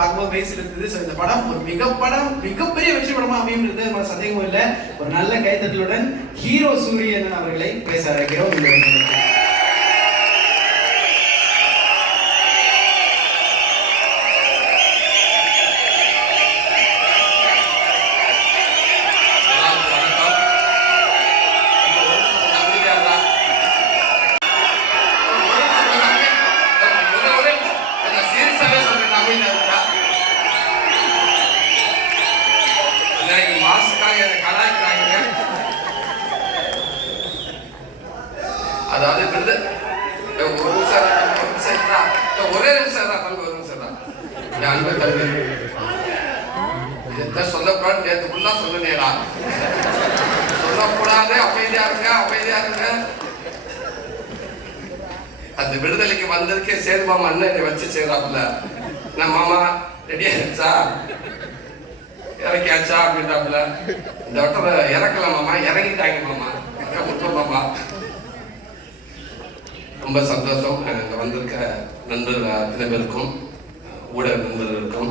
பார்க்கும்போது பேசி இருந்தது. இந்த படம் ஒரு மிகப்பெரிய வெற்றி படமா அமையும் சந்தேகமும் இல்லை. ஒரு நல்ல கைத்தட்டலுடன் ஹீரோ சூரியன் அவர்களை பேச அழைக்கிறோம். அதாவது ஒரு ஒரே நிமிஷம் தான் தம்பி, ஒரு நிமிஷம் தான். என் அன்பு தம்பி, இதைத்தான் சொல்லக்கூடாது நேற்று ஃபுல்லா சொன்னேடா. சொல்லக்கூடாது, அமைதியா இருங்க. அந்த விடுதலைக்கு வந்ததுக்கே சேது மாமா அண்ணன் என்னை வச்சு செய்யறாப்புல. நான் மாமா ரெடி ஆயிடுச்சா, இறக்கியாச்சா அப்படின்றாப்புல. இந்த வட்டம் இறக்கலாம் மாமா, இறங்கிட்டாங்க மாமா, மாமா. ரொம்ப சந்தோஷம். அங்கே வந்திருக்க நண்பர்கள் அத்தனை பேருக்கும், ஊடக நண்பர்களுக்கும்,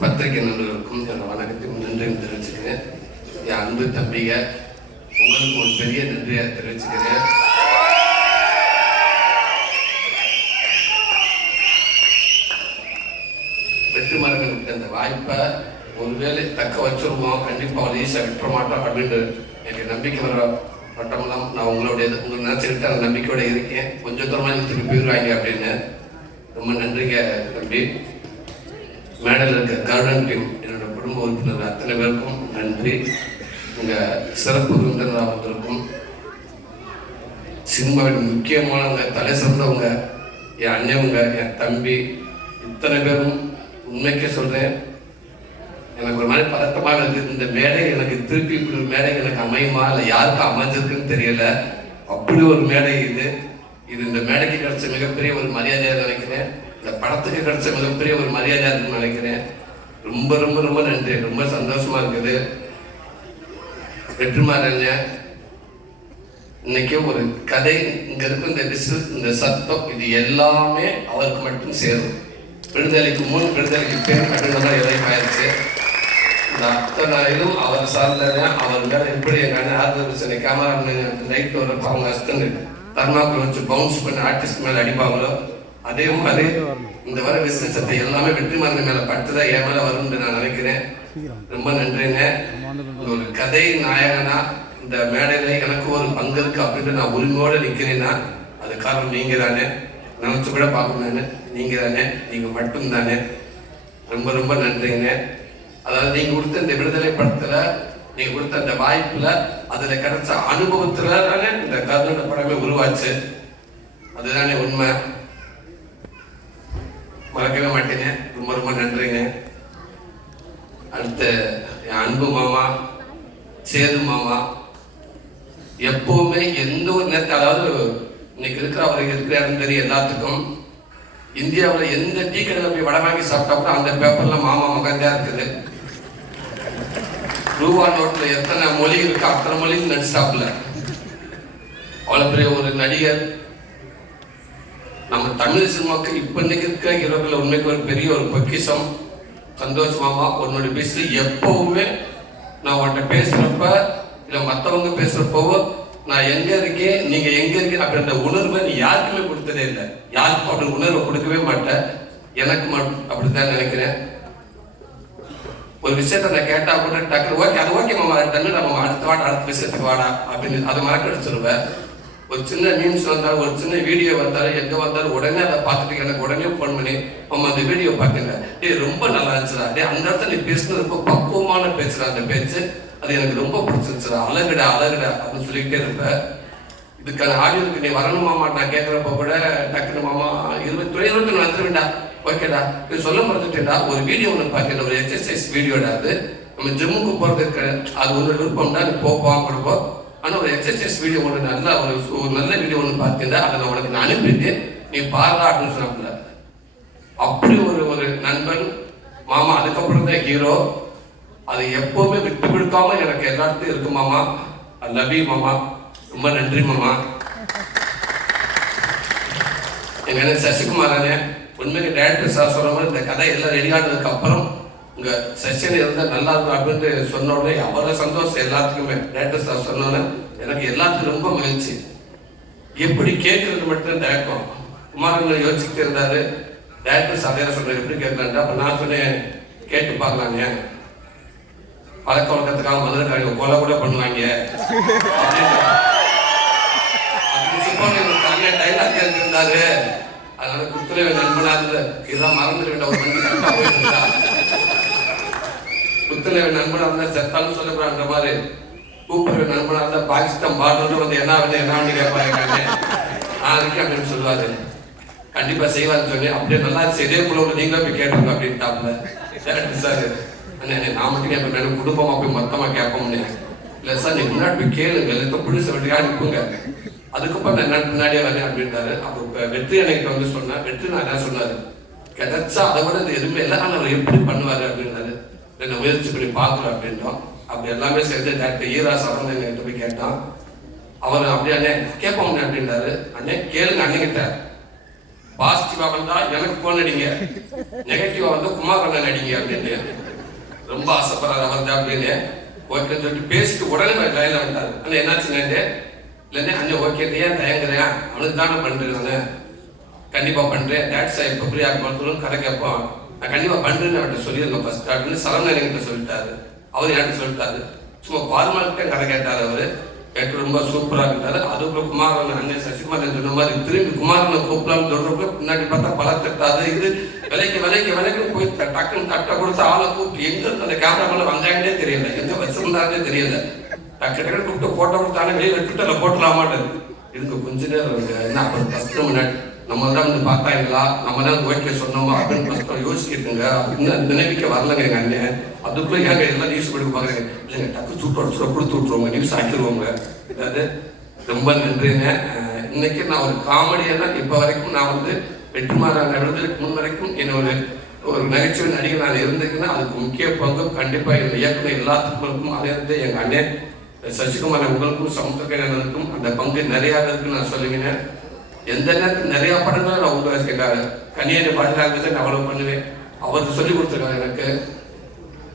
பத்திரிகை நண்பர்களுக்கும் என்னோட வணக்கத்தையும் நன்றியும் தெரிவிச்சுக்கிறேன். என் அன்பு தம்பிங்க, உங்களுக்கு ஒரு பெரிய நன்றியை தெரிவிச்சுக்கிறேன். வெற்றிமாறனுக்கு அந்த வாய்ப்பை ஒருவேளை தக்க வச்சிருவோம், கண்டிப்பாக அவளை ஈஸியாக விட்டுற மாட்டோம் அப்படின்னு எனக்கு நம்பிக்கை வர பட்டமெல்லாம் நான் உங்களை நினைச்சுக்கிட்டு அந்த நம்பிக்கையோட இருக்கேன். கொஞ்சம் தூரமாக திருப்பி போயிடுவாங்க அப்படின்னு. ரொம்ப நன்றிங்க தம்பி. மேடையில் இருக்க கார்டன் டீம், என்னோட குடும்ப உறுப்பினர் அத்தனை பேருக்கும் நன்றி. உங்கள் சிறப்பு விருந்தினராக வந்திருக்கும் சினிமாவின் முக்கியமானவங்க, தலை சிறந்தவங்க, என் அண்ணவங்க, என் தம்பி, இத்தனை பேரும் உண்மைக்கே சொல்கிறேன், எனக்கு ஒரு மாதிரி பதட்டமாக இருக்குது. இந்த மேடை எனக்கு திருப்பி இப்படி ஒரு மேடை எனக்கு அமையுமா இல்லை யாருக்கும் அமைஞ்சிருக்குன்னு தெரியல. அப்படி ஒரு மேடை இது. இந்த மேடைக்கு கிடைச்ச மிகப்பெரிய ஒரு மரியாதையாக நினைக்கிறேன். இந்த படத்துக்கு கிடைச்ச மிகப்பெரிய ஒரு மரியாதையாக இருக்குன்னு நினைக்கிறேன். ரொம்ப ரொம்ப ரொம்ப நன்றி. ரொம்ப சந்தோஷமா இருக்குது. வெற்றிமாறன் இன்னைக்கு ஒரு கதை, இங்க இருக்கும் இந்த விசில், இந்த சத்தம், இது எல்லாமே அவருக்கு மட்டும் சேரும். விடுதலைக்கு முன், விடுதலைக்கு பின் அப்படின்னு எதைப்பாயிருச்சு. இந்த அத்தனை இதுவும் அவர் சார்ந்தது. அவர் மேலே எப்படி எங்கள் ஆர்டர் கேமரா லைட் வரப்போ அவங்க ஹஸ்பண்ட் தர்மாக்குள்ள வச்சு பவுன்ஸ் பண்ணி ஆர்டிஸ்ட் மேலே அடிப்பாங்களோ, அதே மாதிரி இந்த வர விசேஷத்தை எல்லாமே வெற்றிமாறன் மேலே பட்டுதான் என் மேலே வரும்னு நான் நினைக்கிறேன். ரொம்ப நன்றிங்க. ஒரு கதை நாயகனா இந்த மேடையில எனக்கு ஒரு பங்கு இருக்கு அப்படின்ட்டு நான் உரிமையோடு நிற்கிறேன்னா அது காரணம் நீங்க தானே. நினைச்சு கூட பார்க்கணும், நீங்க தானே, நீங்க மட்டும் தானே. ரொம்ப ரொம்ப நன்றிங்க. அதாவது நீங்க கொடுத்த இந்த விடுதலை படத்துல, நீங்க கொடுத்த அந்த வாய்ப்புல, அதுல கிடைச்ச அனுபவத்துல தானே இந்த கருணை படமே உருவாச்சு. அதுதானே உண்மை, மறக்கவே மாட்டேங்க. ரொம்ப ரொம்ப நன்றிங்க. அடுத்து என் அன்பு மாமா சேது மாமா, எப்பவுமே எந்த ஒரு நேரத்தில், அதாவது இன்னைக்கு இருக்கிற அவருக்கு இருக்கிற இடம் தெரியும் எல்லாத்துக்கும். இந்தியாவில் எந்த டீ கடையில் போய் வடை வாங்கி சாப்பிட்டா கூட அந்த பேப்பர்ல மாமா முகந்தா இருக்குது. ரூபா நோட்ல எத்தனை மொழி இருக்கு அத்தனை மொழியும் நடிச்சாப்புல. அவ்வளவு பெரிய ஒரு நடிகர். நம்ம தமிழ் சினிமாவுக்கு இப்ப இன்னைக்கு இருக்க ஹீரோக்கள் உண்மைக்கு ஒரு பெரிய ஒரு பொக்கிஷம். சந்தோஷ் மாமா, உன்னோட பேசி எப்பவுமே நான் உன்கிட்ட பேசுறப்ப இல்லை மற்றவங்க பேசுறப்போ நான் எங்க இருக்கேன், நீங்க எங்க இருக்கீங்க அப்படின்ற உணர்வை நீ யாருக்குமே கொடுத்ததே இல்லை. யாருக்கும் அப்படி உணர்வை கொடுக்கவே மாட்டேன். எனக்கு மட்டும் அப்படித்தான் நினைக்கிறேன். ஒரு விஷயத்த நான் கேட்டா கூட டக்கு ஓகே, அது ஓகே மாமா, டன்னு நம்ம அடுத்த விஷயத்துக்கு வாடா அப்படின்னு அதை மறக்கடிச்சிருவேன். ஒரு சின்ன நியூஸ் வந்தாலும், ஒரு சின்ன வீடியோ வந்தாலும், எங்க வந்தாலும் உடனே அதை பார்த்துட்டு எனக்கு உடனே ஃபோன் பண்ணி மாமா அந்த வீடியோ பார்த்துங்க, ரொம்ப நல்லா இருந்துச்சுடா, அந்த இடத்துல நீ பேசுனது ரொம்ப பக்குவமான பேசுற அந்த பேச்சு, அது எனக்கு ரொம்ப பிடிச்சிருச்சுடா, அழகுடா அப்படின்னு சொல்லிக்கிட்டே இருப்பேன். இதுக்கான ஆடியோக்கு நீ வரணுமாமா நான் கேட்குறப்ப கூட டக்குனு மாமா 20 வந்துருவேண்டா, ஓகேடா, இது சொல்ல மறந்துட்டேன்டா, ஒரு வீடியோ ஒன்று பார்த்தேன், ஒரு எக்ஸசைஸ் வீடியோடா, அது நம்ம ஜிம்முக்கு போகிறதுக்கு அது ஒன்று விருப்பம்டா, நீ போப்போம் கொடுப்போம். ஆனால் ஒரு எக்ஸசைஸ் வீடியோ ஒன்று நல்லா ஒரு நல்ல வீடியோ ஒன்று பார்த்தீங்கன்னா அதை நான் உனக்கு நான் அனுப்பிட்டு நீ பாருடா அப்படின்னு சொன்னாப்புல. அப்படி ஒரு நண்பன் மாமா. அதுக்கப்புறம் தான் ஹீரோ. அதை எப்பவுமே விட்டு கொடுக்காம எனக்கு எல்லாத்தையும் இருக்கு மாமா. ஐ லவ் யூ மாமா. ரொம்ப நன்றி மாமா. எங்க அண்ணன் சசிகுமார் அண்ணன் உண்மைக்கு டேரக்டர் சார் சொல்ற மாதிரி இந்த கதை எல்லாம் ரெடி ஆனதுக்கு அப்புறம் உங்க செஷன் இருந்தால் நல்லா இருக்கும் அப்படின்னு சொன்ன உடனே அவ்வளோ சந்தோஷம் எல்லாத்துக்குமே. டேரக்டர் சார் சொன்னோன்னே எனக்கு எல்லாத்துக்கும் ரொம்ப மகிழ்ச்சி. எப்படி கேட்கறது மட்டும் தயக்கம். குமாரன் யோசிச்சுட்டு இருந்தாரு. டேரக்டர் சார் என்ன சொல்றாரு, எப்படி கேட்கலான்ட்டு. அப்போ நான் சொன்னேன், கேட்டு பார்க்கலாங்க, பழக்க வழக்கத்துக்காக மதுரைக்காரங்க கொலை கூட பண்ணுவாங்க அப்படின்னு டைலாக் இருந்தாரு. அதனால குத்துலவே நண்பனா இருந்த இதெல்லாம் மறந்துட்டு ஒரு மணி கரெக்டாக போயிட்டு இருந்தா. குத்துலவே நண்பனா இருந்தா செத்தாலும் சொல்லப்படுற மாதிரி, கூப்பிடுற நண்பனா இருந்தா பாகிஸ்தான் பார்டர்ல வந்து என்ன வேணும் கேட்பாங்க. அதுக்கு அப்படின்னு சொல்லுவாரு. கண்டிப்பா செய்வாருன்னு சொல்லி அப்படியே நல்லா இதே போல நீங்களா போய் கேட்டுருங்க அப்படின்ட்டாப்ல சார். நான் மட்டும் கேட்பேன், மேடம் குடும்பமா போய் மொத்தமா கேட்போம்னு. இல்லை சார் நீங்க முன்னாடி போய் கேளுங்க, இல்லை புடி சொல்லிட்டு அனுப்புங்க, அதுக்கப்புறம் நான் என்ன பின்னாடியே வரேன் அப்படின்ட்டாரு. அப்போ வெற்றி என்கிட்ட வந்து சொன்னேன். வெற்றி நான் என்ன சொன்னாரு, கிடைச்சா அதை விட இது எதுவுமே இல்லை, ஆனால் அவர் எப்படி பண்ணுவாரு அப்படின்னாரு. என்ன முயற்சி பண்ணி பார்க்குறோம் அப்படின்றோம். அப்படி எல்லாமே சேர்த்து டாக்டர் ஈரா சரவணன் என்கிட்ட போய் கேட்டான். அவர் அப்படியே அண்ணே கேட்போம் அப்படின்றாரு. அண்ணே கேளுங்க அண்ணங்கிட்ட, பாசிட்டிவா வந்தா எனக்கு போன் அடிங்க, நெகட்டிவா வந்து குமாரண்ணன் அடிங்க அப்படின்னு. ரொம்ப ஆசைப்படுறாரு அவர் தான் அப்படின்னு. ஓகேன்னு சொல்லிட்டு பேசிட்டு உடனே லைன்ல வந்தாரு. அண்ணா என்னாச்சுன்னு இல்லைண்ணே. அண்ணே ஓகே ஏன் தயங்குறேன், அவனுக்கு தானே பண்றேன், கண்டிப்பா பண்றேன். டேட்ஸா எப்போ ஃப்ரீயா பண்ணுறோம் கதை கேட்போம், நான் கண்டிப்பா பண்றேன்னு அவர்கிட்ட சொல்லியிருந்தோம் ஃபர்ஸ்ட் அப்படின்னு சரவணன் என்கிட்ட சொல்லிட்டாரு. அவர் என்கிட்ட சொல்லிட்டாரு. சும்மா ஃபார்மாலிட்டியா கதை கேட்டார். அவரு கேட்டு ரொம்ப சூப்பரா இருந்தாரு. அதுக்குள்ள குமாரன் அண்ணன் சசிகுமாரன் சொன்ன மாதிரி திரும்பி குமாரனை கூப்பிடலாம்னு சொல்றப்ப பின்னாடி பார்த்தா பல தட்டாது. இது விலைக்கு போய் டக்குன்னு தட்டை கொடுத்து ஆளை கூப்பிட்டு எங்க இருந்து அந்த கேமராமேல வந்தாங்கன்னே தெரியல, எங்க வச்சிருந்தாருன்னே தெரியல. டக்கு டக்குன்னு கூப்பிட்டு போட்டோ கொடுத்தானே வெளியில ட்விட்டர்ல போட்டலாமான்னு இதுக்கு கொஞ்ச நேரம் என்ன அப்புறம் ஃபர்ஸ்ட் முன்னாடி நம்ம தான் வந்து பார்த்தாங்களா, நம்ம தான் ஓகே சொன்னோமா அப்படின்னு ஃபர்ஸ்ட் யோசிக்கிட்டுங்க அப்படின்னு நினைவிக்க வரலங்க எங்க அண்ணன். அதுக்குள்ள ஏங்க எல்லாம் நியூஸ் படிக்க பாக்குறேன். இல்லைங்க டக்கு சூட்டு அடிச்சுட கொடுத்து விட்டுருவோங்க, நியூஸ் ஆக்கிடுவோங்க. அதாவது ரொம்ப நன்றிங்க. இன்னைக்கு நான் ஒரு காமெடியா இப்போ வரைக்கும் நான் வந்து வெற்றிமாறன் விடுதலுக்கு முன் வரைக்கும் என்ன ஒரு நகைச்சுவை நடிகர் நான் இருந்தேங்கன்னா அதுக்கு முக்கிய பங்கு கண்டிப்பா என் இயக்குனர் எல்லாத்துக்கும் அதே இருந்து எங்க அண்ணன் சசிகுமாரன் உங்களுக்கும் சமுத்திரக்கண்ணனுக்கும் அந்த பங்கு நிறைய இருக்குன்னு நான் சொல்லுவேன். எந்த நேரத்தில் நிறைய படங்கள் நான் உங்க கன்னியாடி பாடலாக நான் அவ்வளவு பண்ணுவேன். அவருக்கு சொல்லி கொடுத்துருக்காங்க எனக்கு.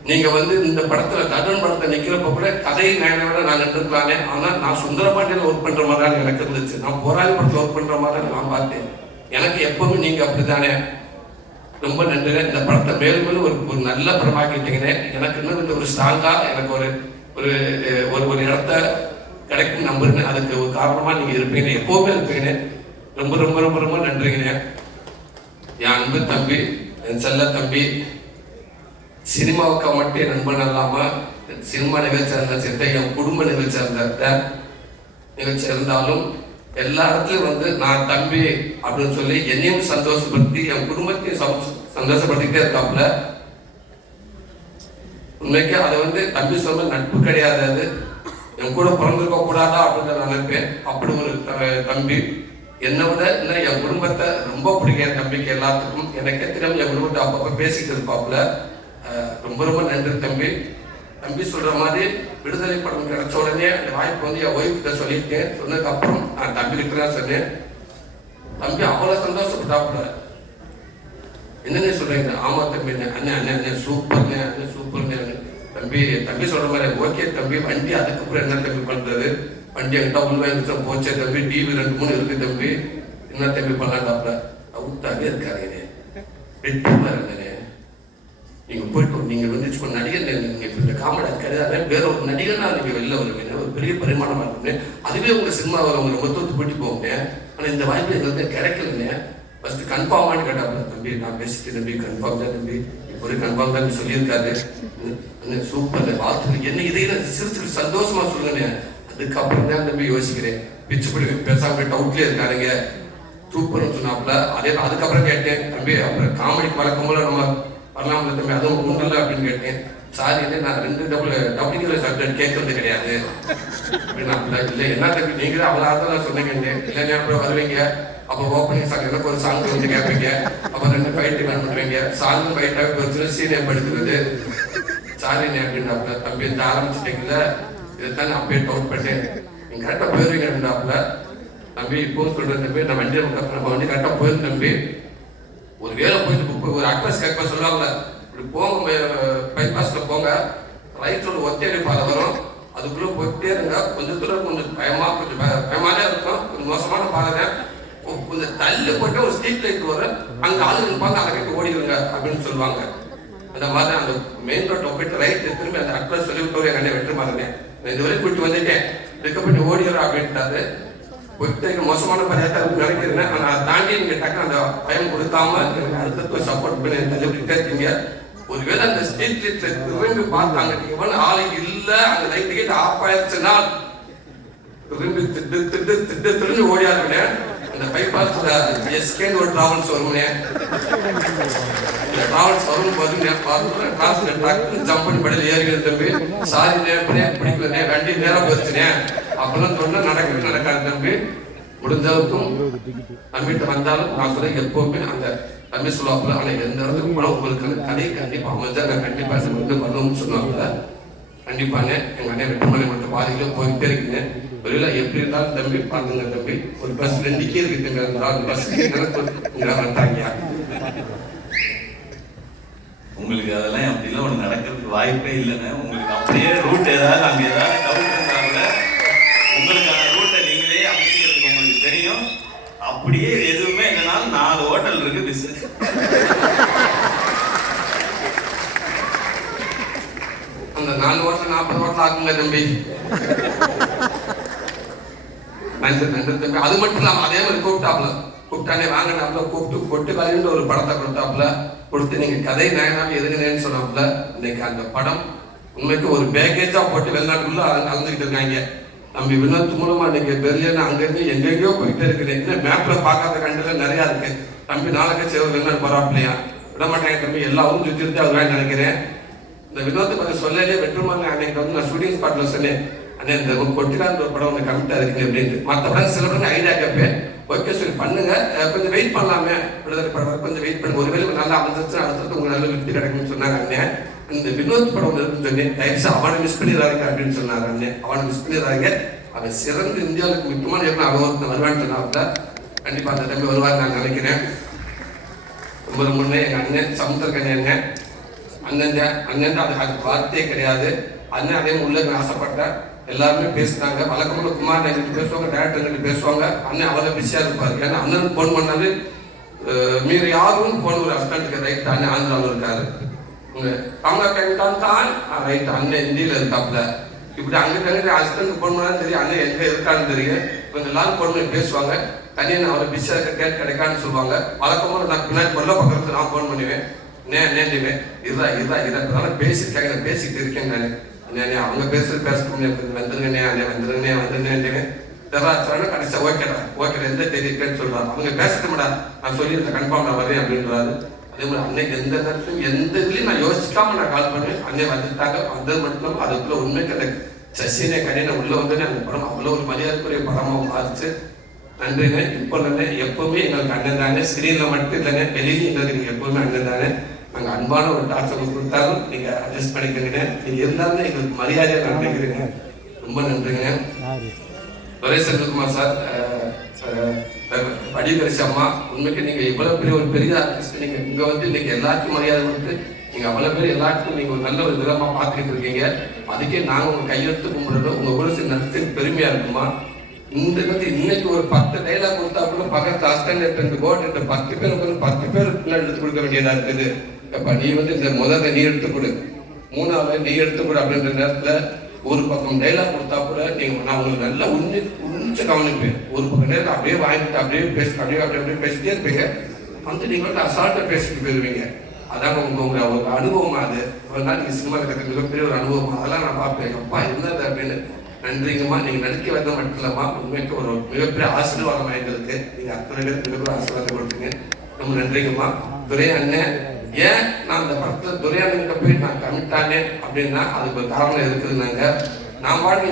நீங்க வந்து இந்த படத்துல தருண் படத்தை நிக்கிறப்ப கூட கதை நேரை விட நான் நின்றுக்கலானே, ஆனா நான் சுந்தரபாண்டியில ஒர்க் பண்ற மாதிரி தான் எனக்கு இருந்துச்சு. நான் போராளி படத்துல ஒர்க் பண்ற மாதிரி நான் பார்த்தேன். எனக்கு எப்பவுமே நீங்க அப்படித்தானே. ரொம்ப நன்றி. இந்த படத்தை மேலும் மேலும் ஒரு நல்ல படமாக்கிட்டீங்க. எனக்கு இன்னும் இந்த ஒரு ஸ்ட்ராங்கா எனக்கு ஒரு ஒரு இடத்த கிடைக்கும் நம்புறேன். அதுக்கு ஒரு காரணமா நீங்க இருப்பீங்க, எப்பவுமே இருப்பீங்க. ரொம்ப ரொம்ப ரொம்ப ரொம்ப நன்றிங்க. என் அன்பு தம்பி, என் செல்ல தம்பி, சினிமாவுக்கு மட்டும் நண்பன் இல்லாம சினிமா நிகழ்ச்சியா இருந்தா சரி, என் குடும்ப நிகழ்ச்சியா இருந்தா நிகழ்ச்சி இருந்தாலும் எல்லா இடத்துலயும் வந்து நான் தம்பி அப்படின்னு சொல்லி என்னையும் சந்தோஷப்படுத்தி என் குடும்பத்தையும் சந்தோஷப்படுத்திக்கிட்டே இருக்காப்புல. உண்மைக்கு அதை வந்து தம்பி சொல்ல நட்பு கிடையாது, அது என் கூட பிறந்திருக்க கூடாதா அப்படின்னு நான் நினைப்பேன். அப்படி ஒரு தம்பி என்னை விட இல்லை என் குடும்பத்தை ரொம்ப பிடிக்கிற தம்பிக்கு எல்லாத்துக்கும் எனக்கு தினம் என் குடும்பத்தை அப்பப்போ பேசிட்டு இருப்பாப்புல. ரொம்ப ரொம்ப நன்றி தம்பி. தம்பி சொல்ற மாதிரி விடுதலை படம் கிடைச்ச உடனே அந்த வாய்ப்பு வந்து என் ஒய்ஃப்கிட்ட சொல்லிட்டேன். சொன்னதுக்கு அப்புறம் நான் தம்பி கிட்ட தான் சொன்னேன். தம்பி அவ்வளவு சந்தோஷப்பட்டாப்புல. என்னென்ன சொல்றீங்க? ஆமா தம்பி, அண்ணன் அண்ணன் அண்ணன் சூப்பர்ண்ணே, அண்ணன் சூப்பர்ண்ணே. தம்பி தம்பி சொல்ற மாதிரி ஓகே தம்பி, வண்டி அதுக்கப்புறம் என்ன தம்பி பண்றது, வண்டி என்கிட்ட உள்வாங்க போச்சே தம்பி, டிவி 2-3 இருக்கு தம்பி, என்ன தம்பி பண்ணலாம்டாப்ல. அவுட்டாவே இருக்காருங்க, வெற்றிமா இருந்தேன். நீங்க போயிட்டு நீங்க வந்து நடிகர் இந்த காமெடி கிடையாது, வேற ஒரு நடிகர்னா நீங்க வெளில வருவீங்க, ஒரு பெரிய பரிமாணமா இருக்குங்க. அதுவே உங்க சினிமா உங்க ரொம்ப தோத்து போயிட்டு போங்க. ஆனா இந்த வாய்ப்பு எங்களுக்கு கிடைக்கலங்க. ஃபர்ஸ்ட் கன்ஃபார்மானு கேட்டாப்ல. தம்பி நான் பேசிட்டு தம்பி கன்ஃபார்ம் தான் தம்பி, இப்போ ஒரு கன்ஃபார்ம் தான் சொல்லியிருக்காரு. சூப்பர் வாழ்த்து என்ன இதையில சிரிச்சு சந்தோஷமா சொல்லுங்க. அதுக்கப்புறம் தான் தம்பி யோசிக்கிறேன். பிச்சுப்படி பேசாம டவுட்லேயே இருக்காருங்க, சூப்பர்னு சொன்னாப்புல. அதுக்கப்புறம் கேட்டேன் தம்பி அப்புறம் காமெடிக்கு வழக்கம் போல நம்ம வரலாம்ல தம்பி, அதுவும் உண்டல்ல அப்படின்னு கேட்டேன். சாரி இல்லை நான் 2 டபுள் சப்ஜெக்ட் கேட்கறது கிடையாது அப்படின்னா. இல்லை என்ன தம்பி நீங்களே அவ்வளோ தான் சொன்னீங்க. இல்லைங்க அப்புறம் வருவீங்க, அப்போ ஓப்பனிங் சாங் எனக்கு ஒரு சாங் வந்து கேட்பீங்க, அப்போ 2 ஃபைட்டு வேன் பண்ணுவீங்க, சாங்கும் ஃபைட்டாக ஒரு சீனியர் படுத்துறது. சாரிண்ணே அப்படின்னாப்புல. தம்பி இந்த ஆரம்பிச்சிட்டீங்கள, இதைத்தான் நான் அப்பயே டவுட் பண்ணேன். நீங்க கரெக்டாக போயிருவீங்க அப்படின்னாப்புல. தம்பி இப்போ சொல்றேன் தம்பி, நான் வண்டி நம்ம வண்டி கரெக்டாக போயிரு தம்பி. ஒரு வேலை போயிட்டு ஒரு அட்ரஸ் கேட்க சொல்லுவாங்க, இப்படி போங்க பைபாஸ்ல போங்க, ரைட் ரோடு ஒத்தையடி பாதை வரும், அதுக்குள்ள போயிட்டே இருங்க, கொஞ்சம் தூரம் கொஞ்சம் பயமாவே இருக்கும், கொஞ்சம் மோசமான பாதை தான், கொஞ்சம் தள்ளி போட்டு ஒரு ஸ்ட்ரீட் லைட் வரும், அங்க ஆளுங்க இருப்பாங்க, அதை கட்டி ஓடிடுங்க அப்படின்னு சொல்லுவாங்க. அந்த மாதிரி அந்த மெயின் ரோட்ல போயிட்டு ரைட் திரும்பி அந்த அட்ரஸ் சொல்லி விட்டு எங்க அண்ணன் வெற்றி மாறேன், நான் இதுவரை கூப்பிட்டு வந்துட்டேன், பிக்கப் பண்ணி ஓடிடுறேன் அப்படின்ட்டாரு. போயிட்டு மோசமான பரியாட்டா நினைக்கிறேன். ஆனா அதை தாண்டி நீங்க டக்கு அந்த பயம் கொடுக்காம அடுத்த சப்போர்ட் பண்ணி தள்ளி விட்டுட்டே இருக்கீங்க. ஒருவேளை அந்த ஸ்ட்ரீட் லைட்ல திரும்பி பார்த்தாங்க, இவன் ஆளு இல்ல, அந்த லைட் கேட்டு ஆஃப் ஆயிடுச்சுன்னா திரும்பி திரும்பி ஓடியாருங்க. அந்த பைபாஸ்ல எஸ்கேன்னு ஒரு டிராவல்ஸ் வரும்னே, டிராவல்ஸ் வரும் போது ஜம்ப் பண்ணி படியில் ஏறிக்கிறது தம்பி, சாரி பிரேக் பிடிக்கலனே, வண்டி நேரம் போச்சுனே அப்படிலாம் சொன்னா நடக்காது தம்பி. முடிஞ்ச அளவுக்கும் நம்பிட்டு வந்தாலும் நான் சொல்ல எப்பவுமே அந்த தம்பி சொல்லுவாப்புல, ஆனா எந்த இடத்துக்கு போனா உங்களுக்கு கதை கண்டிப்பா அமைஞ்சா நான் கண்டிப்பா வந்து பண்ணணும்னு சொன்னாப்புல. கண்டிப்பாங்க எங்க அண்ணன் வெற்றிமலை மட்டும் பாதியில போயிட்டே இருக்கீங்க. ஒருவேளை எப்படி இருந்தாலும் தம்பி பாருங்க தம்பி, ஒரு பஸ் 2 கீழ் இருக்குங்க, பஸ் வந்துட்டாங்க. உங்களுக்கு அதெல்லாம் அப்படிலாம் ஒன்று நடக்கிறதுக்கு வாய்ப்பே இல்லைன்னு. உங்களுக்கு அப்படியே ரூட் ஏதாவது அங்கே ஏதாவது டவுட் இருந்தாங்க, உங்களுக்கான ரூட்டை நீங்களே அமைச்சிக்கிறதுக்கு உங்களுக்கு தெரியும். அப்படியே எதுவுமே இல்லைனாலும் 4 ஹோட்டல் இருக்கு பிசினஸ். அந்த 4 ஹோட்டல் 40 ஹோட்டல் ஆகுங்க தம்பி. நன்றி தம்பி. அது மட்டும் இல்லாம அதே மாதிரி கூப்பிட்டானே வாங்கினாப்புல, கூப்பிட்டு பொட்டு காலின்னு ஒரு படத்தை கொடுத்தாப்புல, கொடுத்து நீங்க கதை நாயனாவே எதுங்கன்னு சொன்னாப்புல. இன்னைக்கு அந்த படம் உண்மைக்கு ஒரு பேக்கேஜா போட்டு வெளிநாட்டுக்குள்ள அலைஞ்சுக்கிட்டு இருக்காங்க. நம்ம வினோத் மூலமா இன்னைக்கு பெர்லின் அங்கிருந்து எங்கெங்கயோ போயிட்டே இருக்குது. இன்னும் மேப்ல பார்க்காத கண்ட்ரில நிறைய இருக்கு. தம்பி நாளைக்கு வெளிநாடு போறாப்லையா, விட மாட்டாங்க தம்பி, எல்லா ஊரும் சுத்தி இருந்து அவரு நினைக்கிறேன். இந்த வினோத்தை பத்தி சொல்லலே வெற்றுமாங்க அன்னைக்கு வந்து நான் ஷூட்டிங் ஸ்பாட்ல சொன்னேன், அண்ணே இந்த கொட்டிலாந்த ஒரு படம் ஒன்று கமிட்டா இருக்குங்க அப்படின்ட்டு. மற்ற படம் சில படம் ஐடியா கேட்பேன், ஓகே சொல்லி பண்ணுங்க, கொஞ்சம் வெயிட் பண்ணலாமே, விடுதலை படம் கொஞ்சம் வெயிட் பண்ணி ஒருவேளை நல்லா அமைஞ்சிருச்சு, அடுத்தது உங்க நல்ல லிஃப்ட் கிடைக்கும்னு சொன்னாங்க அண்ணன். இந்த வினோத் படம் ஒன்று இருக்குன்னு சொன்னேன், தயவுசு அவனை மிஸ் பண்ணிடுறாங்க அப்படின்னு சொன்னாங்க அண்ணன். அவனை மிஸ் பண்ணிடுறாங்க, அவன் சிறந்து இந்தியாவுக்கு முக்கியமான எப்படி அவன் வருவான்னு சொன்னாங்க. கண்டிப்பா அந்த தம்பி வருவாங்க நான் நினைக்கிறேன். ரொம்ப முன்னே எங்க அண்ணன் சமுத்திரக்கண்ணி அண்ணன் அது வார்த்தையே கிடையாது. அண்ணன் அதே உள்ள ஆசைப்பட்டேன், எல்லாருமே பேசினாங்க. வழக்கமான குமார் எங்களுக்கு பேசுவாங்க, டேரக்டர் எங்களுக்கு பேசுவாங்க. அண்ணன் அவ்வளோ பிஸியா இருப்பாரு. ஏன்னா அண்ணனுக்கு ஃபோன் பண்ணாரு, மீறி யாரும் ஃபோன் ஒரு ஹஸ்பண்டுக்கு ரைட் அண்ணன் ஆந்திராவில் இருக்காரு, அவங்க கேட்டான் ரைட் அண்ணன் இந்தியில இருக்காப்புல. இப்படி அங்கிட்ட ஹஸ்பண்டுக்கு ஃபோன் பண்ணாலும் தெரியும், அண்ணன் எங்க இருக்கான்னு தெரியும். கொஞ்சம் எல்லாரும் ஃபோன் பண்ணி பேசுவாங்க. தனியாக அவரை பிஸியா இருக்க கேட் கிடைக்கான்னு சொல்லுவாங்க. வழக்கமான நான் பின்னாடி கொல்ல பக்கத்துல நான் ஃபோன் பண்ணுவேன், நேண்டிவேன் இதனால பேசிருக்காங்க, பேசிட்டு இருக்கேன் நான். அவங்க பேசுறது வந்துருங்கண்ணே கடைசியா ஓகேடா எந்த தெரியுன்னு சொல்றாரு. அவங்க பேசட்டும்டா, நான் சொல்லியிருந்தேன் கன்ஃபார்ம் நான் வரேன் அப்படின்றாரு. அதே மாதிரி அன்னைக்கு எந்த நேரத்துலையும் எந்த இதுலையும் நான் யோசிக்காம நான் கால் பண்ணுவேன். அன்னை வந்துட்டாங்க, வந்தது மட்டும் இல்லாமல் அதுக்குள்ள உண்மைக்கு அந்த சசினை கடையில உள்ள வந்தோடனே அந்த படம் அவ்வளோ ஒரு மரியாதைக்குரிய படமா மாறிச்சு. நன்றிண்ணே. இப்போ இல்லைண்ணே, எப்பவுமே எங்களுக்கு அண்ணன் தானே, ஸ்கிரீன்ல மட்டும் இல்லைண்ணே, வெளியே எங்களுக்கு நீங்க எப்பவுமே அண்ணன் தானே. நாங்கள் அன்பான ஒரு டார்ச்சர் கொடுத்தாலும் நீங்க அட்ஜஸ்ட் பண்ணிக்கிறீங்க. நீங்க இருந்தாலும் எங்களுக்கு மரியாதையை நன்றிக்கிறீங்க. ரொம்ப நன்றிங்க. துரை செல்வகுமார் சார், வடிவரிசி அம்மா, உண்மைக்கு நீங்க இவ்வளவு பெரிய ஒரு பெரிய ஆர்டிஸ்ட். நீங்க இங்க வந்து இன்னைக்கு எல்லாருக்கும் மரியாதை கொடுத்து நீங்க அவ்வளவு பேர் எல்லாருக்கும் நீங்க ஒரு நல்ல ஒரு விதமா பார்த்துக்கிட்டு இருக்கீங்க. அதுக்கே நாங்க உங்க கையெழுத்து கும்பிடுறோம். உங்க கூட நடிச்சு பெருமையா இருக்குமா. இந்த வந்து இன்னைக்கு ஒரு 10 டைலாக் கொடுத்தா கூட பக்கத்து அஸ்டன்ட் 2 கோட் 10 பேர் 10 பேர் எடுத்து கொடுக்க வேண்டியதா இருக்குது. அப்ப நீ வந்து இந்த முதல்ல நீ எடுத்து கொடு, 3ஆவது நீ எடுத்து கொடு அப்படின்ற நேரத்துல ஒரு பக்கம் டைலாக் கொடுத்தா கூட நீங்க நான் உங்களுக்கு நல்லா உன்னிச்சு கவனிப்பேன். ஒரு பக்கம் நேரம் அப்படியே வாங்கிட்டு அப்படியே அப்படியே பேசிட்டே இருப்பீங்க. வந்து நீங்க வந்து அசால்ட்டா பேசிட்டு போயிருவீங்க. அதாங்க உங்க ஒரு அனுபவம். அது ஒரு நாள் நீங்க சினிமா இருக்கிறது மிகப்பெரிய ஒரு அனுபவம். அதெல்லாம் நான் பார்ப்பேன், அப்பா என்னது அப்படின்னு. நன்றிங்கம்மா. நீங்க நடிக்க வந்த மட்டும் இல்லாம உண்மைக்கு ஒரு மிகப்பெரிய ஆசீர்வாதம் எங்களுக்கு. நீங்க அத்தனை பேருக்கு மிகப்பெரிய ஆசீர்வாதம் கொடுத்தீங்க. ரொம்ப நன்றிங்கம்மா. துரை அண்ணன், ஏன் நான் அந்த படத்துல துரை அண்ணன் போய் நான் கமிட்டானே அப்படின்னா அதுக்கு ஒரு காரணம் இருக்குதுன்னாங்க. நான் பாட்டு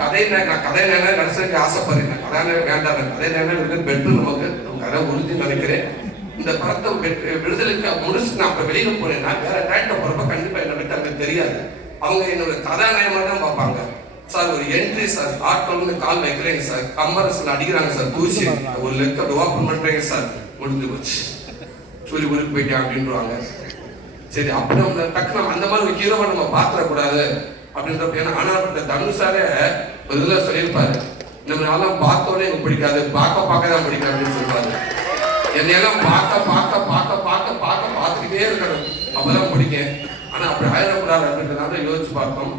கதை நான் கதை நேரம் நடிச்சதுக்கு ஆசைப்படுறேன். கதை வேண்டாம், கதை நேரம் பெட்ரு நமக்கு கதை உறுதி நினைக்கிறேன். இந்த படத்தை விடுதலைக்கு முடிச்சு நான் அப்ப வெளியில போனேன்னா வேற டேரக்டர் போறப்ப கண்டிப்பா என்னை பற்றி அவங்களுக்கு தெரியாது. அவங்க என்னோட கதாநாயகமா தான் பார்ப்பாங்க. சார் ஒரு என்ட்ரி சார், ஆட்டோல கால் வைக்கிறேங்க சார், கம்பரஸ்ல அடிக்கிறாங்க சார், தூசி ஒரு லெக் அப்படி ஓப்பன் பண்றேங்க சார், முடிஞ்சு போச்சு, சூரிய ஊருக்கு போயிட்டேன் அப்படின்றாங்க. சரி, அப்படி நம்ம டக்குனு அந்த மாதிரி ஒரு ஹீரோவை நம்ம பாத்திரக்கூடாது அப்படின்றப்ப, ஏன்னா ஆனால் தனுஷாரே ஒரு இதில் சொல்லியிருப்பாரு, நம்ம எல்லாம் பார்த்தோன்னே எனக்கு பிடிக்காது, பார்க்க தான் பிடிக்கும் அப்படின்னு சொல்லுவாரு. என்னையெல்லாம் பார்த்துக்கிட்டே இருக்கணும், அப்பதான் பிடிக்கும். ஆனா அப்படி ஆயிடக்கூடாது அப்படின்றதால யோசிச்சு பார்த்தோம்.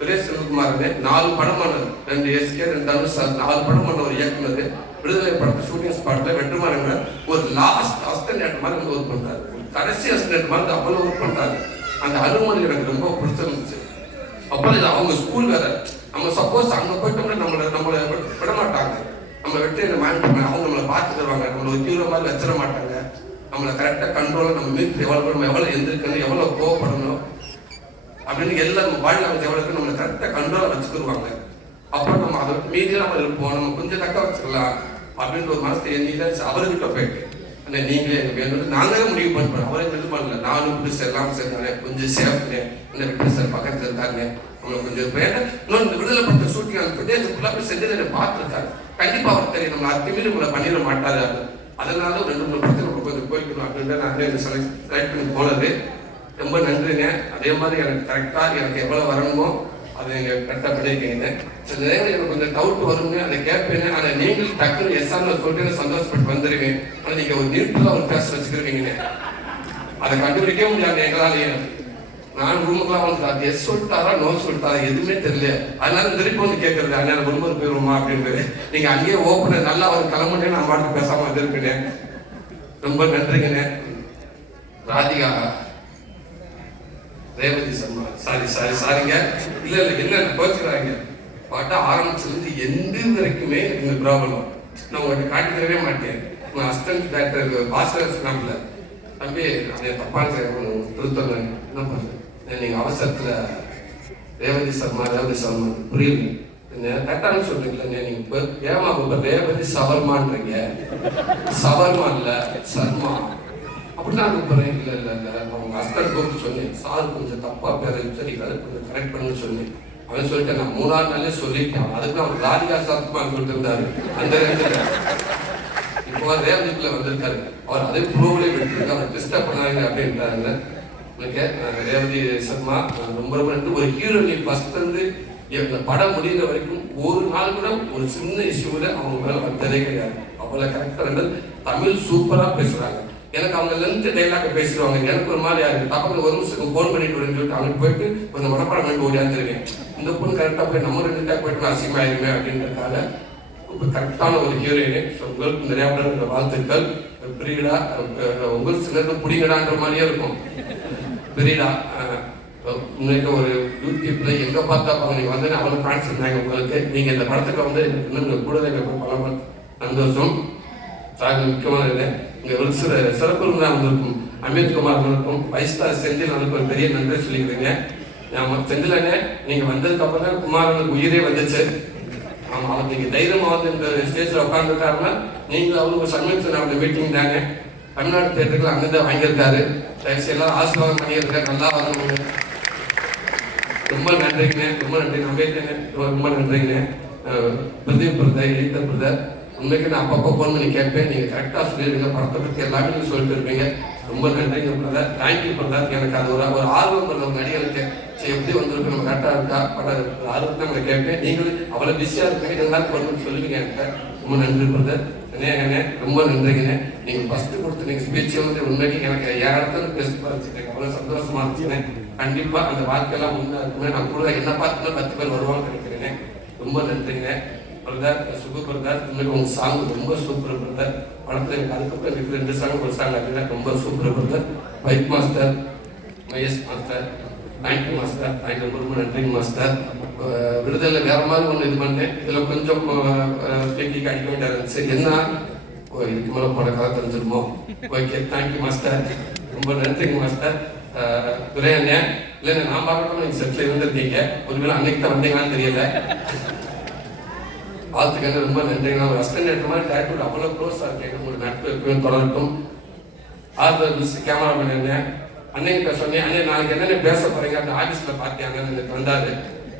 பெரிய செல்வகுமார் 4 படம் பண்ணது, 2 SK 2 தனுஷ், 4 படம் பண்ண ஒரு இயக்குனர். விடுதலை படத்தை ஷூட்டிங் ஸ்பாட்ல வெற்றிமாறன் ஒரு லாஸ்ட் அசிஸ்டன்ட் மாதிரி ஒர்க் பண்றாரு, கடைசி அசிஸ்டன்ட் மாதிரி அவ்வளவு ஒர்க் பண்றாரு. அந்த அருமொழி எனக்கு ரொம்ப பிடிச்சிருந்துச்சு. அப்புறம் இது அவங்க ஸ்கூல் வேற, நம்ம சப்போஸ் அங்க போயிட்டோம்னா நம்மளை விட மாட்டாங்க, நம்ம வெற்றி மாட்டாங்க, அவங்க நம்மளை பார்த்து தருவாங்க, நம்மளை ஒரு ஹீரோ மாதிரி வச்சிட மாட்டாங்க, நம்மளை கரெக்டாக கண்ட்ரோலாக நம்ம மீட்டு எவ்வளோ எந்திரிக்கணும், எவ்வளோ கோவப்படணும் அப்படின்னு எல்லாம் நம்ம வாழ்க்கை அமைச்சு எவ்வளோ நம்மளை கரெக்டாக கண்ட்ரோலாக வச்சுக்கிடுவாங்க. அப்புறம் நம்ம அதை மீதியாக நம்ம இருப்போம், நம்ம கொஞ்சம் தக்க வச்சுக்கலாம் அப்படின்ற ஒரு மனசை எண்ணில அவர்கிட்ட போயிட்டு, ஆனால் நீங்களே எனக்கு வேணும், நாங்களே முடிவு பண்ணுறோம், அவரே இது பண்ணல, நானும் இப்படி எல்லாம் சேர்ந்தானே, கொஞ்சம் சேஃப்னேன், என்ன விட்டு சார் பக்கத்தில் இருக்காருனே, நம்மளை கொஞ்சம் வேணும். இன்னொன்று விடுதலை படத்தை ஷூட்டிங் அந்த பிரதேசத்துக்குள்ள போய் செஞ்சு பார்த்துருக்காரு, கண்டிப்பாக அவர் தெரியும், நம்மளை அத்துமீறி உங்களை பண்ணிட மாட்டாரு. அதனால 2-3 படத்தில் கொஞ்சம் போய்க்கணும் அப்படின்ட்டு நான் செலக்ட் பண்ணி போனது. ரொம்ப நன்றிங்க. அதே மாதிரி எனக்கு கரெக்டாக எனக்கு எவ்வளோ வரணுமோ அதை நீங்கள் கரெக்டாக பண்ணியிருக்கீங்க. சில நேரம் எனக்கு கொஞ்சம் டவுட் வருங்க, அதை கேட்பேங்க. ஆனால் நீங்கள் டக்குன்னு எஸ்ஆர்னு சொல்லிட்டு சந்தோஷப்பட்டு வந்துடுவீங்க. ஆனால் நீங்கள் ஒரு நியூட்ரலாக ஒரு பேச வச்சுக்கிறீங்க, அதை கண்டுபிடிக்கவே முடியாது எங்களாலேயே. நான் ரூமுக்குலாம் வந்து அது எஸ் சொல்லிட்டாரா நோ சொல்லிட்டாரா எதுவுமே தெரியல, அதனால திருப்பி வந்து கேட்கறது, அதனால ரொம்ப போயிருவோமா அப்படின்றது. நீங்க அங்கேயே ஓப்பன நல்லா ஒரு கிளம்புனே நான் பாட்டுக்கு பேசாம வந்திருக்கேன். ரொம்ப நன்றிங்கண்ணே. ராதிகா ரேவதி சர்மா சாரிங்க, இல்ல என்ன கோச்சுக்கிறாங்க, பாட்டா ஆரம்பிச்சிருந்து எந்த வரைக்குமே இந்த ப்ராப்ளம் நான் உங்கள்கிட்ட காட்டி தரவே மாட்டேன். உங்க அசிஸ்டன்ட் டைரக்டர் பாஸ்கர் சொன்னாப்ல, தம்பி அதை தப்பான திருத்தங்க என்ன பண்ணுறேன், நீங்க அவசரத்துல ரேவதி சர்மா புரியல, கரெக்டான சொல்றீங்களா, நீங்க ஏமா ரேவதி சவர்மான்றீங்க, சவர்மா இல்ல சர்மா அப்படின்னு நான் கூப்பிடுறேன். இல்ல அவங்க ஹஸ்பண்ட் கூப்பிட்டு சொன்னேன், சார் கொஞ்சம் தப்பா பேரை உச்சரிக்கிறாரு, கொஞ்சம் கரெக்ட் பண்ணு சொன்னேன். அவன் சொல்லிட்டேன், நான் 3ஆவது நாளே சொல்லிட்டேன், அதுக்கு அவர் ராதிகா சரத்குமார் சொல்லிட்டு இருந்தாரு. அந்த நேரத்தில் இப்போ ரேவதிக்குள்ள வந்திருக்காரு, அவர் அதே ப்ரூவ்லேயே விட்டுருக்கு, அவர் டிஸ்டர்ப் பண்ணாங்க அப்படின்றாங்க. எனக்கு ரேவதி சர்மா ரொம்ப நன்றி. ஒரு ஹீரோயினி ஃபர்ஸ்ட் வந்து இந்த படம் முடிகிற வரைக்கும் ஒரு நாள் கூட ஒரு சின்ன இஷ்யூவில் அவங்க மேலே வந்ததே கிடையாது. அவ்வளோ கரெக்டாக இருந்தது. தமிழ் சூப்பராக பேசுகிறாங்க. எனக்கு அவங்க லென்த் டைலாக பேசிடுவாங்க, எனக்கு ஒரு மாதிரி யாருக்கு தப்பக்கு ஒரு நிமிஷம் ஃபோன் பண்ணிட்டு சொல்லிட்டு அவனுக்கு போயிட்டு கொஞ்சம் மனப்பாடம் பண்ணி ஓடியாந்துருக்கேன். இந்த பொண்ணு கரெக்டாக போய் நம்ம 2 டைம் போயிட்டு அசிங்கமாயிருமே அப்படின்றதுக்காக இப்போ கரெக்டான ஒரு ஹீரோயினு. ஸோ உங்களுக்கு நிறையா பேர் வாழ்த்துக்கள். பிரியடா உங்களுக்கு சிலருக்கு பிடிங்கடான்ற மாதிரியே இருக்கும். பிரியடா இன்னைக்கு ஒரு யூடியூப்ல எங்க பார்த்தா நீங்க வந்து அவ்வளோ ஃபேன்ஸ் இருந்தாங்க உங்களுக்கு. நீங்க இந்த படத்துக்கு வந்து இன்னும் கூட பல சந்தோஷம். முக்கியமான இல்லை, இங்க ஒரு சிறப்பு தான் வந்திருக்கும். அமித்குமார் அவர்களுக்கும் வைஸ்தார் செந்தில் அவர்களுக்கு ஒரு பெரிய நன்றி சொல்லிக்கிறீங்க. செந்திலனே நீங்க வந்ததுக்கு அப்புறம் தான் குமாரனுக்கு உயிரே வந்துச்சு. ஆமா, அவர் நீங்க தைரியமா வந்து இந்த ஸ்டேஜ்ல உட்காந்துருக்காருன்னா நீங்க அவருக்கு சமீபத்தில் நடந்த மீட்டிங் தானே தமிழ்நாடு தேட்டருக்கு அங்கதான் வாங்கியிருக்காரு. தயவுசெய்து எல்லாரும் ஆசீர்வாதம் பண்ணியிருக்காரு, நல்லா வரணும். ரொம்ப நன்றிங்கண்ணே, ரொம்ப நன்றி. நம்பிட்டேங்க, ரொம்ப நன்றிங்கண்ணே. பிரதீப் பிரதர், எடிட்டர் பிரதர், உண்மைக்கு நான் அப்பப்போ ஃபோன் பண்ணி கேட்பேன், நீங்கள் கரெக்டாக சொல்லிடுங்க, படத்தை பற்றி எல்லாமே நீங்கள் சொல்லிட்டு இருப்பீங்க. ரொம்ப நன்றிங்க பிரதர், தேங்க்யூ பிரதர். எனக்கு அது ஒரு ஆர்வம் பிரதர், ஒரு நடிகருக்கு சரி எப்படி வந்திருக்கு, நம்ம கரெக்டாக இருக்கா பட ஆர்வத்தை நம்ம கேட்பேன். நீங்களும் அவ்வளோ பிஸியாக இருப்பீங்க, எல்லாரும் ஃபோன் சொல்லுவீங்க என்கிட்ட. ரொம்ப நன்றி பிரதர். அண்ணே ரொம்ப நன்றிங்கண்ணே. நீங்கள் ஃபஸ்ட்டு கொடுத்து நீங்கள் ஸ்பீச்சை வந்து உண்மைக்கு எனக்கு என் இடத்துல பெஸ்ட் பறிச்சுட்டேன், அவ்வளோ சந்தோஷமா இருந்துச்சுண்ணே. கண்டிப்பாக அந்த வாழ்க்கையெல்லாம் முன்னே இருக்குமே, நான் கூட என்ன பார்த்துன்னா 10 பேர் வருவான்னு நினைக்கிறேனே. ரொம்ப நன்றிங்க பிரதர். சுகு பிரதர், உண்மைக்கு உங்கள் சாங் ரொம்ப சூப்பர் பிரதர். படத்தில் எனக்கு அதுக்கப்புறம் எனக்கு 2 சாங் ஒரு சாங் அப்படின்னா ரொம்ப super brother. Bike master, Mahesh master, thank you master, thank you ரொம்ப நன்றிங்க மாஸ்டர். விடுதலை வேற மாதிரி ஒன்று இது பண்ணேன், இதில் கொஞ்சம் டெக்னிக் அடிக்க வேண்டியது இருந்துச்சு. சரி என்ன இதுக்கு மேலே பட கதை தெரிஞ்சிருமோ. ஓகே, தேங்க்யூ மாஸ்டர், ரொம்ப நன்றிங்க மாஸ்டர். துரை அண்ணன் இல்லைங்க, நான் பார்க்கணும் நீங்கள் செட்டில் இருந்திருக்கீங்க, ஒருவேளை அன்னைக்கு தான் வந்தீங்களான்னு தெரியல. வாழ்த்துக்கள், ரொம்ப நன்றிங்க. ஒரு அசிஸ்டன்ட் எடுத்த மாதிரி டேரக்டர் அவ்வளோ க்ளோஸாக இருக்கேன், ஒரு நட்பு எப்பயும் தொடரட்டும். ஆர்டர் கேமராமேன் என்ன அன்னைக்கிட்ட சொன்னேன், அண்ணே நாளைக்கு என்னென்ன பேச போறீங்க அந்த ஆஃபீஸில் பார்த்தியாங்க எனக்கு வந்தாரு.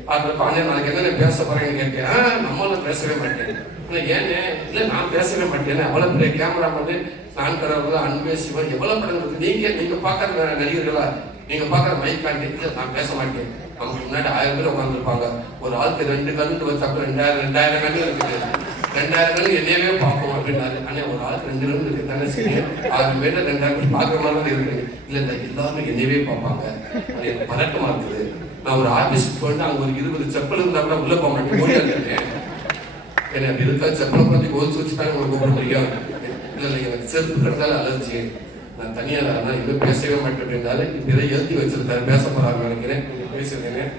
பார்க்குறப்ப அண்ணே நாளைக்கு என்ன பேச போகிறேன்னு கேட்டேன். நம்மளும் பேசவே மாட்டேன். இல்லை ஏன்னு இல்லை நான் பேசவே மாட்டேன்னு அவ்வளோ பெரிய கேமரா வந்து நான் கடவுள் அன்பே சிவன் எவ்வளோ படம் இருக்குது. நீங்கள் பார்க்குற நடிகர்களா நீங்கள் பார்க்குற மைக்காண்டி இல்லை நான் பேச மாட்டேன். நமக்கு முன்னாடி 1000 பேர் உட்காந்துருப்பாங்க. ஒரு ஆளுக்கு 2 கண்ணு வச்சாப்ப 2000 கண்ணு இருக்குது. 2000 கண்ணு என்னையவே பார்ப்போம் அப்படின்னாரு. ஆனால் ஒரு ஆளுக்கு 2 கண்ணு இருக்கு தானே சரி 6 பேர் 2000 பேர் பார்க்குற மாதிரி தான் இருக்குது. இல்லை இந்த எல்லாருமே என்னையவே பார்ப்பாங்க. அது எனக்கு பதட்டமாக இருக்குது. நான் ஒரு ஆஃபீஸுக்கு போயிட்டு அங்கே ஒரு 20 செப்பல் இருந்தால் கூட உள்ளே போக மாட்டேன். ஓடி இருக்கேன் என்னை அப்படி இருக்கா செப்பலை பார்த்து கோல்ஸ் வச்சுட்டாங்க உங்களுக்கு கூப்பிட முடியும். இல்லை எனக்கு செருப்பு கிடந்தாலும் அலர்ஜி நான் தனியாக ஆனால் இன்னும் பேசவே மாட்டேன் அப்படின்னாரு. இப்படி இதை எழுதி வச்சிருந்தாரு பேச போகிறாங்க நினைக்கிறேன். பேசியிருக்கேன்.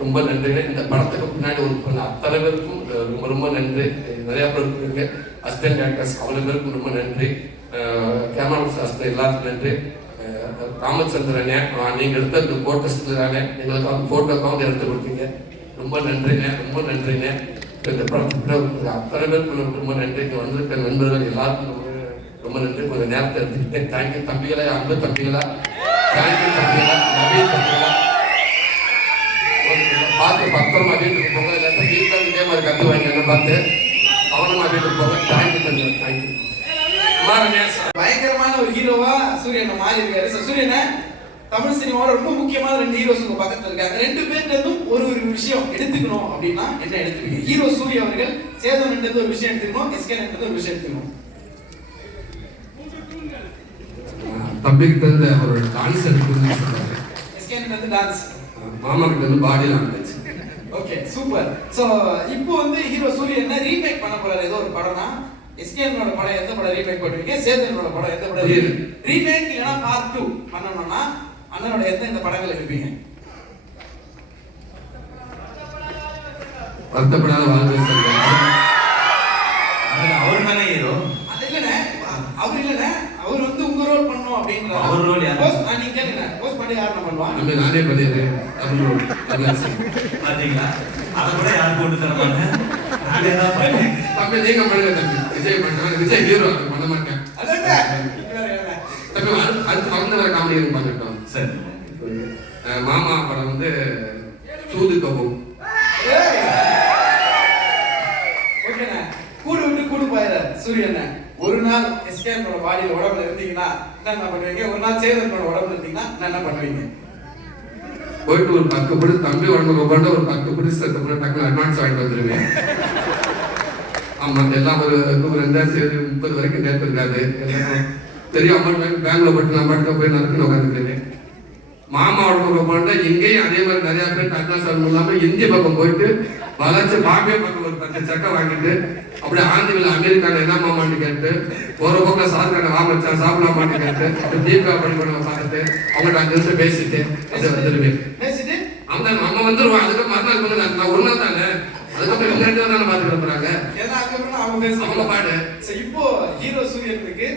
ரொம்ப நன்றி. இந்த படத்துக்கு பின்னாடி ஒர்க் பண்ண அத்தனை பேருக்கும் ரொம்ப ரொம்ப நன்றி. நிறையா பேர் இருக்கு அசிஸ்டன்ட் டேரக்டர்ஸ் அவ்வளோ பேருக்கும் ரொம்ப நன்றி. கேமராமேன் அசிஸ்டன்ட் எல்லாத்துக்கும் நன்றி. ராமச்சந்திரனே நீங்கள் எடுத்த இந்த ஃபோட்டோஸ் தானே எங்களுக்கு வந்து ஃபோட்டோக்காக வந்து எடுத்து கொடுத்தீங்க. ரொம்ப நன்றிண்ணே ரொம்ப நன்றிண்ணே. இந்த படத்துக்கு அத்தனை பேருக்கு ரொம்ப நன்றி. இங்கே வந்திருக்க நண்பர்கள் எல்லாருக்கும் ரொம்ப நன்றி. கொஞ்சம் நேரத்தை எடுத்துக்கிட்டேன். தேங்க்யூ தம்பிகளா அன்பு தம்பிகளா தேங்க்யூ தம்பிகளா நவீன் தம்பிகளா பார்த்து பத்திரமா வீட்டுக்கு போங்க. இல்லாட்டா வீட்டில் இதே மாதிரி கற்று வாங்கி என்ன பார்த்து கவனமா வீட்டுக்கு போங்க. தேங்க்யூ தம்பிகளா தேங்க்யூ. பயங்கரமான ஒரு ஹீரோவா சூரியனை மாறி இருக்காரு. சூரியனை தமிழ் சினிமாவோட ரொம்ப முக்கியமான 2 ஹீரோஸ் உங்க பக்கத்துல இருக்காங்க. 2 பேர்கிட்ட ஒரு விஷயம் எடுத்துக்கணும் அப்படின்னா என்ன எடுத்துக்கீங்க? ஹீரோ சூரிய அவர்கள் சேதன் ஒரு விஷயம் எடுத்துக்கணும், எஸ்கே ஒரு விஷயம் எடுத்துக்கணும். தம்பி கிட்ட இருந்து அவரோட டான்ஸ் எடுத்துக்கணும்னு சொல்றாரு. எஸ்கே கிட்ட டான்ஸ், மாமா கிட்ட இருந்து body language. Okay super. So இப்போ வந்து ஹீரோ சூரிய என்ன ரீமேக் பண்ண போறாரு ஏதோ ஒரு படம்னா எஸ்கேனோட படம் எந்த படம் ரீமேக் பண்ணுவீங்க? சேதனோட படம் எந்த படம் ரீமேக் இல்லனா பார்ட் 2 பண்ணனும்னா அண்ணனோட எந்த படங்கள் எடுப்பீங்க? வருத்தப்படாத வாழ்க்கை சொல்றேன். அவர் தானே ஹீரோ. அது இல்லனே அவர் இல்லனே அவர் வந்து உங்க ரோல் பண்ணனும் அப்படிங்கற. அவர் ரோல் யாரு? போஸ் நீங்க கேளுங்க. போஸ் பண்ணி யார் பண்ணுவாங்க? நம்ம நானே பண்ணிடுறேன். Double role applause. பாத்தீங்களா? அத கூட யார் போட்டு தர மாட்டாங்க. நானே தான் பண்ணேன். தம்பி நீங்க பண்ணுங்க தம்பி. விஜய் பண்றாங்க. விஜய் ஹீரோ பண்ண மாட்டேன். அதல்ல. தம்பி அடுத்து வந்து வர காமெடி இருக்கு பண்ணிட்டோம். சரி. மாமா படம் வந்து சூது கபம். ஓகேண்ணா. கூடு விட்டு கூடு போயிறாரு சூரியண்ணா. ஒரு நாள் எஸ்கேனோட பாடியில உடம்புல இருந்தீங்கன்னா என்ன பண்ணுவீங்க? ஒரு நாள் சேதனோட உடம்புல இருந்தீங்கன்னா என்ன பண்ணுவீங்க? போயிட்டு ஒரு 10 படி தம்பி உடம்புக்கு கொண்டு ஒரு 10 படி சேர்த்து டக்குனு அட்வான்ஸ் வாங்கிட்டு வந்துருவேன். ஆமா எல்லாம் ஒரு 2030 வரைக்கும் நேர்த்து இருக்காது. தெரியும் அமௌண்ட் பேங்க்ல போட்டு நான் பாட்டுக்க போய் நடக்குன்னு உட்காந்துருக்கேன். மாமா உடம்புக்கு போனா இங்கேயும் அதே மாதிரி நிறைய பேர் அட்வான்ஸ் வாங்க இல்லாம இந்திய பக்கம் போயிட்டு வளர்ச்சி பாம்பே பக்கம் ஒரு 10 சட்டை வாங்கிட்டு அப்படியே ஆந்திரில அமெரிக்கால என்ன மாமான்னு கேட்டு ஒரு பக்கம் சார்கான வாமச்சா சாப்பிடலாமான்னு கேட்டு அப்படி தீபிகா பண்ணி பார்த்துட்டு அவங்கள்ட்ட 5 நிமிஷம் பேசிட்டு அதை வந்துருவேன். பேசிட்டு அவன் நம்ம வந்துருவான். அதுக்கு மறுநாள் பண்ண நான் ஒரு நாள் தானே அதுக்கப்புறம் இவங்க 2 தானே பார்த்துட்டு போறாங்க. ஏன்னா அதுக்கப்புறம் அவங்க பாடு. இப்போ ஹீரோ சூரியனுக்கு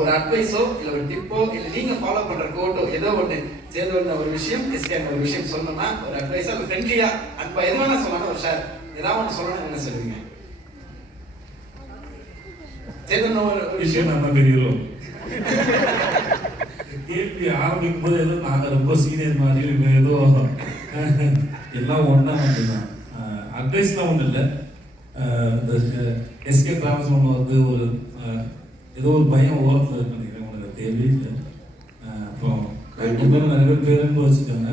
ஒரு அட்வைஸோ இல்ல ஒரு டிப்போ இல்ல நீங்க ஃபாலோ பண்ற கோட்டோ ஏதோ ஒண்ணு சேதோட ஒரு விஷயம் எஸ்கேன் ஒரு விஷயம் சொன்னோம்னா ஒரு அட்வைஸா ஒரு ஃப்ரெண்ட்லியா அன்பா எது வேணா சொல்லலாம். ஒரு ஷேர் ஏதாவது ஒன்று சொல்லணும் என்ன சொல்லுவீங்க? சேதன் ஒரு விஷயம் நான் தெரியும். கேள்வி ஆரம்பிக்கும் போது ஏதோ நாங்க ரொம்ப சீனியர் மாதிரி ஏதோ எல்லாம் ஒன்னா வந்துதான். அட்வைஸ்லாம் ஒன்றும் இல்லை. இந்த எஸ்கே ராமசாமி வந்து ஒரு ஏதோ ஒரு பயம் ஓரத்தில் இருக்கு நினைக்கிறேன். உனக்கு தெரியல. அப்புறம் நிறைய பேர் வச்சுக்கோங்க.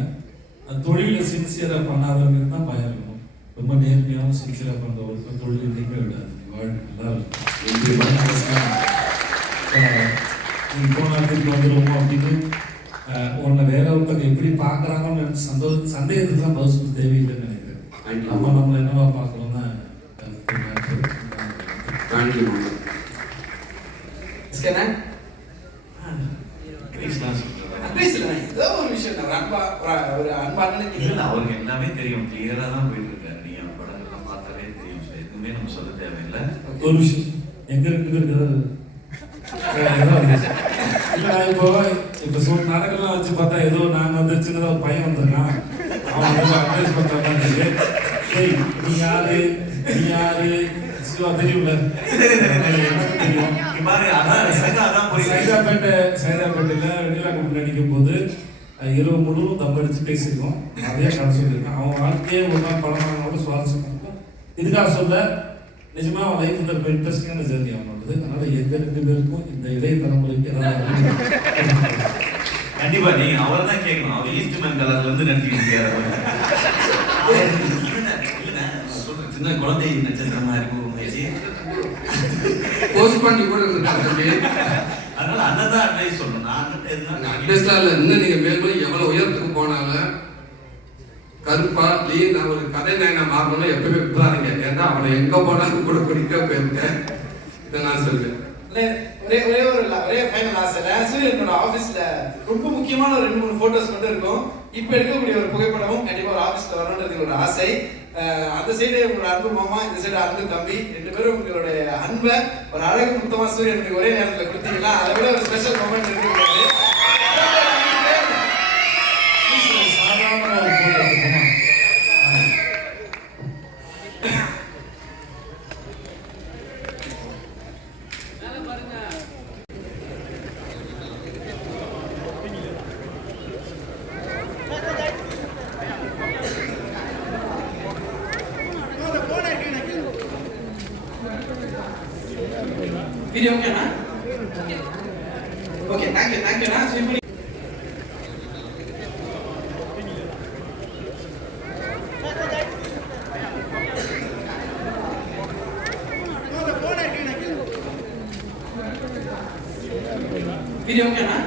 தொழில சின்சியராக பண்ணாதவங்க தான் பயம் இருக்கும். ரொம்ப நேர்மையாகவும் சின்சியராக பண்ணுற ஒரு தொழில் என்றைக்குமே விடாது. வாழ்க்கை நல்லா இருக்கும். நீ போனால் திருப்பி வந்துடுவோம் அப்படின்னு உன்னை வேற ஒருத்தவங்க எப்படி பார்க்குறாங்கன்னு சந்தேகத்துக்கு தான் பதில் சொல்ல தேவையில்லைன்னு நினைக்கிறேன். நம்ம நம்மளை என்னவா பார்க்குறோம்னா அவருக்கு எல்லாமே தெரியும். கிளியரா தான் போயிட்டு இருக்காரு. நீங்க படங்கள்லாம் பார்த்தாலே தெரியும். எதுவுமே நம்ம சொல்ல தேவையில்லை. ஒரு விஷயம் எங்க 2 பேருக்கு இல்லை இப்போ நாடகம்லாம் வச்சு பார்த்தா ஏதோ நாங்கள் வந்து சின்னதாக ஒரு பையன் வந்திருக்கான் அவன் வந்து அட்வைஸ் பண்ணுற மாதிரி நீ யாரு சிவா தெரியும்ல தெரியும். சைதாப்பேட்டையில் வெண்ணிலா கூப்பிட்டு நடிக்கும் போது இரவு முழுவதும் தம் அடித்து பேசியிருக்கோம். நிறைய கதை சொல்லியிருக்கேன். அவன் வாழ்க்கையே ஒரு நாள் படமானோட சுவாரஸ்யம் இருக்கும். இதுக்காக சொல்ல நிஜமாக அவன் லைஃப் ரொம்ப இன்ட்ரெஸ்டிங்கான ஜேர்னி அவனோடது. அதனால எங்க 2 பேருக்கும் இந்த இளைய தலைமுறைக்கு கண்டிப்பா நீங்க அவரை தான் கேட்கணும். அவர் ஈஸ்ட்மேன் கலர்ல இருந்து நடிச்சுக்கிட்டு சின்ன குழந்தை நட்சத்திரமா இருக்கும். போஸ்ட் பண்ணி கூட இருந்துட்டாங்க. அதனால அண்ணன் தான் அட்வைஸ் சொல்லணும். நான் அட்வைஸ்லாம் இல்லை. இன்னும் நீங்க மேலும் எவ்வளவு உயரத்துக்கு போனாலும் கருப்பா லீனா ஒரு கதை நான் மாறணும் எப்பவுமே விட்டுறாதீங்க. ஏன்னா அவனை எங்க போனாலும் கூட குடிக்க போயிருக்கேன். இதை நான் சொல்றேன். ஒரே ஃபைனல் ஆசை. சூரியனோட ஆபீஸ்ல ரொம்ப முக்கியமான ஒரு 2-3 போட்டோஸ் மட்டும் இருக்கும். இப்ப எடுக்கக்கூடிய ஒரு புகைப்படமும் கண்டிப்பா ஒரு ஆபீஸ்ல வரணுன்றது ஒரு ஆசை. அந்த சைடு உங்களோட அன்பு மாமா, இந்த சைடு அன்பு தம்பி, 2 பேரும் உங்களுடைய அன்பை ஒரு அழகு முத்தமா சூரியனுக்கு ஒரே நேரத்துல கொடுத்தீங்கன்னா அதை விட ஒரு ஸ்பெஷல் மொமெண்ட் இருக்கு. சாதாரண ஒரு போட்டோ இருக்குமா? வீடியோ ஓகேண்ணா? ஓகே, தேங்க்யூண்ணா. வீடியோ ஓகேண்ணா?